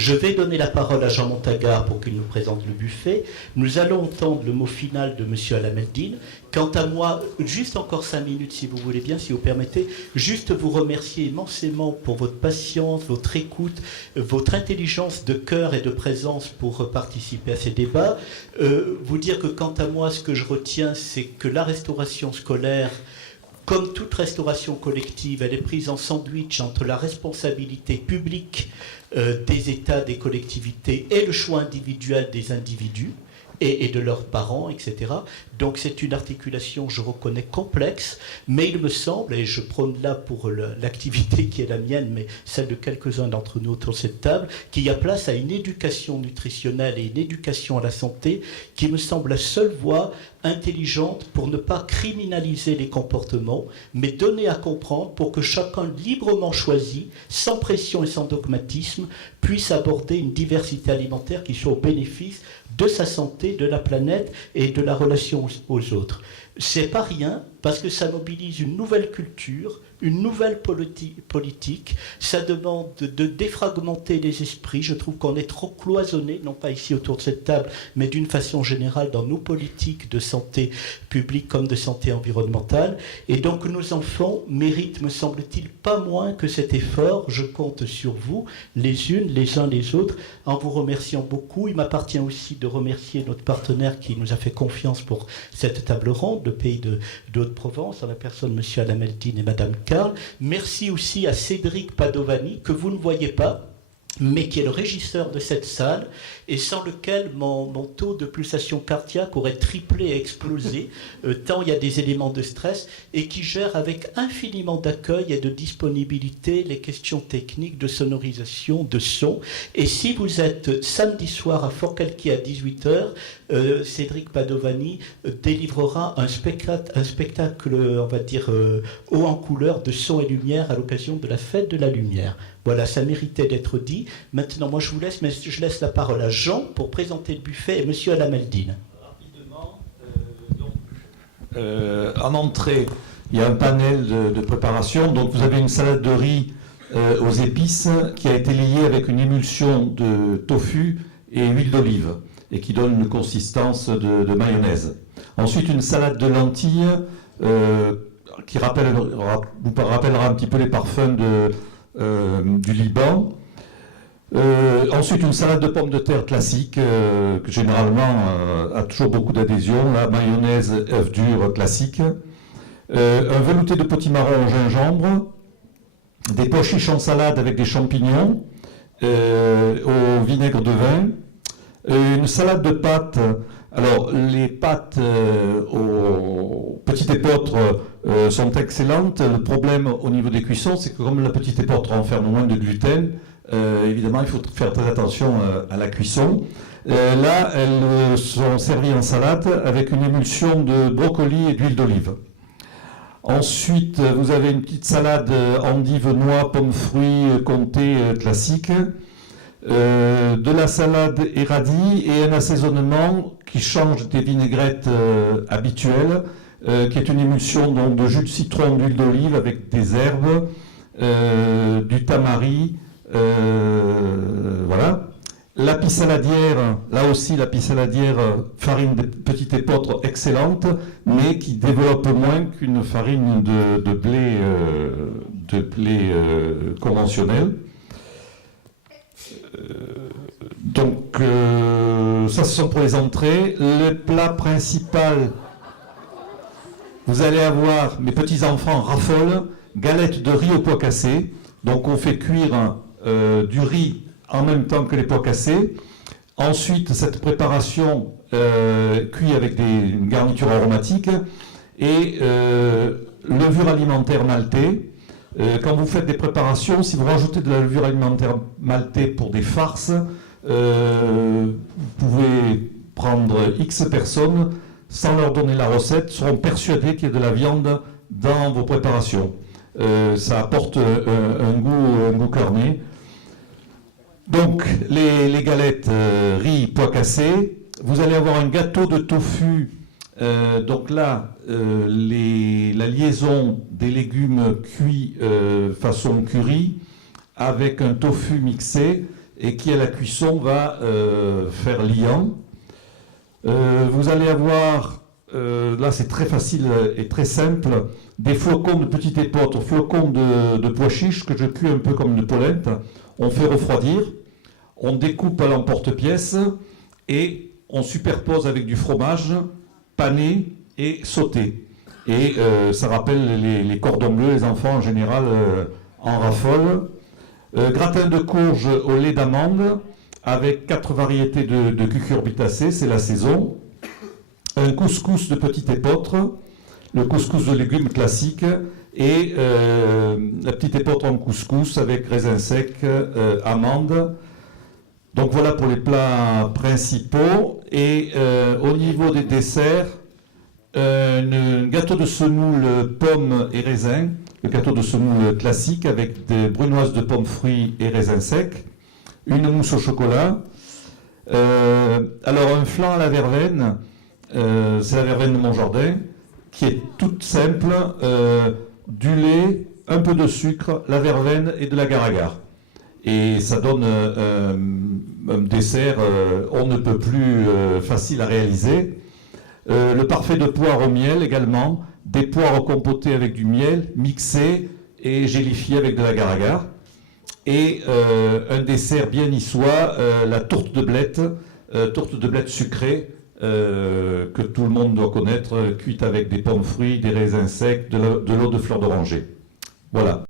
Je vais donner la parole à Jean Montagard pour qu'il nous présente le buffet. Nous allons entendre le mot final de M. Alameldine. Quant à moi, juste encore 5 minutes si vous voulez bien, si vous permettez, juste vous remercier immensément pour votre patience, votre écoute, votre intelligence de cœur et de présence pour participer à ces débats. Vous dire que quant à moi, ce que je retiens, c'est que la restauration scolaire, comme toute restauration collective, elle est prise en sandwich entre la responsabilité publique des États, des collectivités et le choix individuel des individus et de leurs parents, etc. Donc c'est une articulation, je reconnais, complexe, mais il me semble, et je prône là pour l'activité qui est la mienne, mais celle de quelques-uns d'entre nous autour de cette table, qu'il y a place à une éducation nutritionnelle et une éducation à la santé qui me semble la seule voie intelligente pour ne pas criminaliser les comportements, mais donner à comprendre pour que chacun librement choisi, sans pression et sans dogmatisme, puisse aborder une diversité alimentaire qui soit au bénéfice de sa santé, de la planète et de la relation aux autres. C'est pas rien parce que ça mobilise une nouvelle culture, une nouvelle politique. Ça demande de défragmenter les esprits. Je trouve qu'on est trop cloisonné, non pas ici autour de cette table, mais d'une façon générale dans nos politiques de santé publique comme de santé environnementale. Et donc nos enfants méritent, me semble-t-il, pas moins que cet effort. Je compte sur vous, les unes, les uns, les autres, en vous remerciant beaucoup. Il m'appartient aussi de remercier notre partenaire qui nous a fait confiance pour cette table ronde, le pays de Haute-Provence, en la personne de M. Alameldine et Mme Carl. Merci aussi à Cédric Padovani, que vous ne voyez pas, mais qui est le régisseur de cette salle, et sans lequel mon taux de pulsation cardiaque aurait triplé et explosé, tant il y a des éléments de stress, et qui gère avec infiniment d'accueil et de disponibilité les questions techniques de sonorisation, de son. Et si vous êtes samedi soir à Forcalquier à 18h, Cédric Padovani délivrera un spectacle, on va dire, haut en couleur de son et lumière à l'occasion de la fête de la lumière. Voilà, ça méritait d'être dit. Maintenant, moi je vous laisse, mais je laisse la parole à Jean pour présenter le buffet et M. Alameldine. Rapidement, en entrée, il y a un panel de préparation. Donc vous avez une salade de riz aux épices qui a été liée avec une émulsion de tofu et huile d'olive et qui donne une consistance de mayonnaise. Ensuite, une salade de lentilles qui vous rappellera un petit peu les parfums du Liban. Ensuite, une salade de pommes de terre classique, que généralement a toujours beaucoup d'adhésion, la mayonnaise œuf dur classique. Un velouté de potimarron au gingembre, des pois chiches en salade avec des champignons, au vinaigre de vin, une salade de pâtes. Alors, les pâtes au petit épeautre sont excellentes. Le problème au niveau des cuissons, c'est que comme la petite épeautre renferme moins de gluten, évidemment, il faut faire très attention à la cuisson. Là, elles sont servies en salade avec une émulsion de brocoli et d'huile d'olive. Ensuite, vous avez une petite salade endive, noix, pommes, fruits, comté classique. De la salade et radis et un assaisonnement qui change des vinaigrettes habituelles, qui est une émulsion donc, de jus de citron, d'huile d'olive avec des herbes, du tamari, voilà. L'api saladière, là aussi l'api saladière, farine de petite épeautre excellente, mais qui développe moins qu'une farine de blé conventionnelle. Donc ça ce sont pour les entrées. Le plat principal, vous allez avoir, mes petits enfants raffolent, galettes de riz au pois cassé. Donc on fait cuire du riz en même temps que les pois cassés. Ensuite cette préparation cuit avec une garniture aromatique et levure alimentaire maltée. Quand vous faites des préparations, si vous rajoutez de la levure alimentaire maltée pour des farces, vous pouvez prendre X personnes, sans leur donner la recette, seront persuadés qu'il y a de la viande dans vos préparations. Ça apporte un goût carné. Donc, les galettes riz, pois cassés. Vous allez avoir un gâteau de tofu. Donc là, la liaison des légumes cuits façon curry avec un tofu mixé et qui à la cuisson va faire liant. Vous allez avoir, là c'est très facile et très simple, des flocons de petite épeautre, flocons de pois chiches que je cuis un peu comme une polenta. On fait refroidir, on découpe à l'emporte-pièce et on superpose avec du fromage pané et sauté. Et ça rappelle les cordons bleus, les enfants en général en raffolent. Gratin de courge au lait d'amande avec 4 variétés de cucurbitacées, c'est la saison. Un couscous de petite épeautre, le couscous de légumes classique, et la petite épeautre en couscous avec raisins secs, amandes. Donc voilà pour les plats principaux. Et au niveau des desserts, un gâteau de semoule pommes et raisins, le gâteau de semoule classique avec des brunoises de pommes fruits et raisins secs, une mousse au chocolat. Alors un flan à la verveine, c'est la verveine de mon jardin, qui est toute simple, du lait, un peu de sucre, la verveine et de l'agar-agar. Et ça donne un dessert on ne peut plus facile à réaliser. Le parfait de poire au miel également, des poires compotées avec du miel, mixées et gélifiées avec de l'agar-agar. Et un dessert bien niçois, la tourte de blette sucrée, que tout le monde doit connaître, cuite avec des pommes fruits, des raisins secs, de l'eau de fleur d'oranger. Voilà.